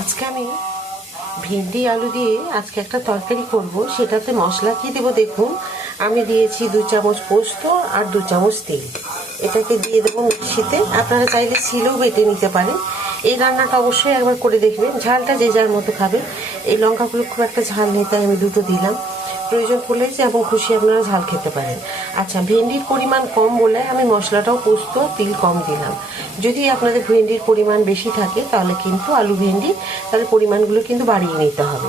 আজকে আমি ভেন্ডি আলু দিয়ে আজকে একটা তরকারি করব। সেটাতে মশলা কি দেবো দেখুন। আমি দিয়েছি 2 চামচ পোস্ত আর 2 চামচ তেল। এটাকে দিয়ে দেবো মিক্সিতে। আপনারা চাইলে শিলেও বেটে নিতে পারেন। এই রান্নাটা অবশ্যই একবার করে দেখবেন। ঝালটা যে যার মতো খাবেন। এই লঙ্কাগুলো খুব একটা ঝাল নেই, তাই আমি 2টো দিলাম। প্রয়োজন পড়লে যেমন খুশি আপনারা ঝাল খেতে পারেন। আচ্ছা, ভেন্ডির পরিমাণ কম বলে আমি মশলাটাও পোস্ত তিল কম দিলাম। যদি আপনাদের ভেন্ডির পরিমাণ বেশি থাকে তাহলে কিন্তু আলু ভেন্ডি তাহলে পরিমাণগুলো কিন্তু বাড়িয়ে নিতে হবে।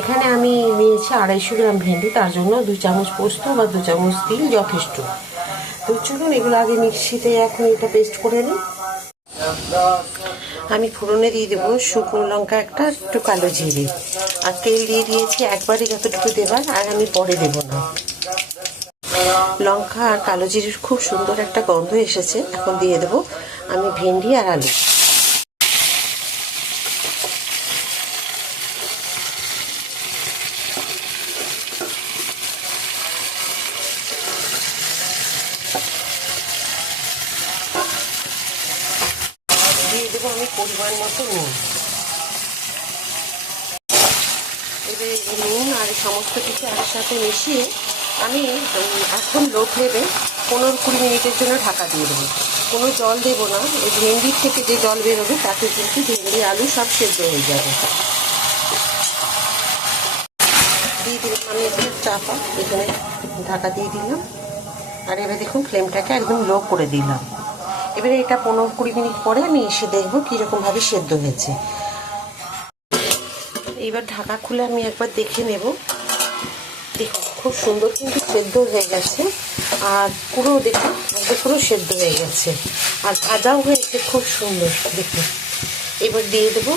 এখানে আমি নিয়েছি 250 গ্রাম ভেন্ডি, তার জন্য 2 চামচ পোস্ত বা 2 চামচ তিল যথেষ্ট। তো চলুন এগুলো আগে মিক্সিতে এখন এটা পেস্ট করে নিই। আমি ফোড়নে দিয়ে দেবো শুকনো লঙ্কা একটা, একটু কালো জিরে, আর তেল দিয়ে দিয়েছি একবারে যতটুকু দেবার, আর আমি পরে দেবো না। লঙ্কা আর কালো জিরের খুব সুন্দর একটা গন্ধ এসেছে। এখন দিয়ে দেবো আমি ভেন্ডি আর আলু। দিয়ে দেবো আমি পরিমাণ মতো নুন। এবার নুন আর সমস্ত কিছু একসাথে মিশিয়ে আমি এখন লো ফ্লেমে 15-20 মিনিটের জন্য ঢাকা দিয়ে দেবো। কোনো জল দেবো না। এই ভেন্ডির থেকে যে জল বেরোবে তাতে কিন্তু ভেন্ডি আলু সব সেদ্ধ হয়ে যাবে। দিয়ে দিলাম আমি একটু চাপা, এখানে ঢাকা দিয়ে দিলাম। আর এবার দেখুন ফ্লেমটাকে একদম লো করে দিলাম। এবারে এটা 15-20 মিনিট পরে আমি এসে দেখবো কীরকমভাবে সেদ্ধ হয়েছে। এবার ঢাকা খুলে আমি একবার দেখে নেব। দেখুন খুব সুন্দর কিন্তু সেদ্ধ হয়ে গেছে, আর পুরো দেখুন একদম পুরো সেদ্ধ হয়ে গেছে, আর ভাজাও হয়েছে খুব সুন্দর দেখুন। এবার দিয়ে দেবো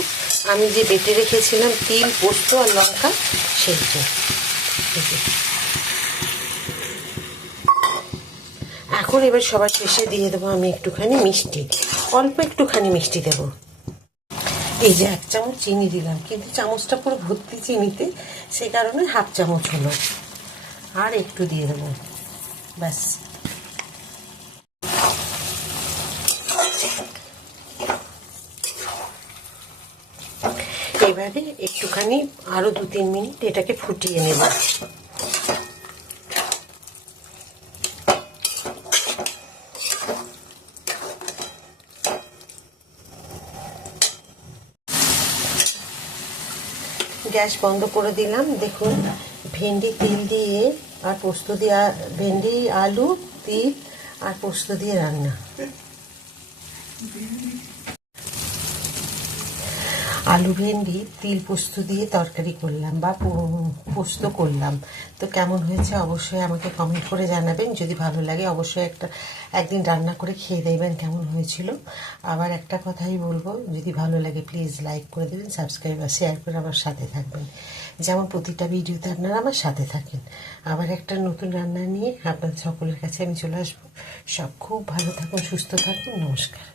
আমি যে বেটে রেখেছিলাম তিল পোস্ত আর লঙ্কা, সেইটা। এখন এবার সবার শেষে দিয়ে দেবো আমি একটুখানি মিষ্টি, অল্প একটুখানি মিষ্টি দেবো। এই যে 1 চামচ চিনি দিলাম, কিন্তু চামচটা পুরো ভর্তি চিনিতে, সেই কারণে 1/2 চামচ হলো। আর একটু দিয়ে দেবো, ব্যাস। এবারে একটুখানি আরও 2-3 মিনিট এটাকে ফুটিয়ে নেব। গ্যাস বন্ধ করে দিলাম। দেখুন ভেন্ডি তিল দিয়ে আর পোস্ত দিয়ে, ভেন্ডি আলু তিল আর পোস্ত দিয়ে রান্না। আলু ভেন্ডি তিল পোস্ত দিয়ে তরকারি করলাম বা পোস্ত করলাম। তো কেমন হয়েছে অবশ্যই আমাকে কমেন্ট করে জানাবেন। যদি ভালো লাগে অবশ্যই একদিন রান্না করে খেয়ে দেখবেন কেমন হয়েছিল। আবার একটা কথাই বলবো, যদি ভালো লাগে প্লিজ লাইক করে দেবেন, সাবস্ক্রাইব আর শেয়ার করে আমার সাথে থাকবেন। যেমন প্রতিটা ভিডিওতে আপনারা আমার সাথে থাকেন। আবার একটা নতুন রান্না নিয়ে আপনাদের সকলের কাছে আমি চলে আসবো। সব খুব ভালো থাকুন, সুস্থ থাকুন। নমস্কার।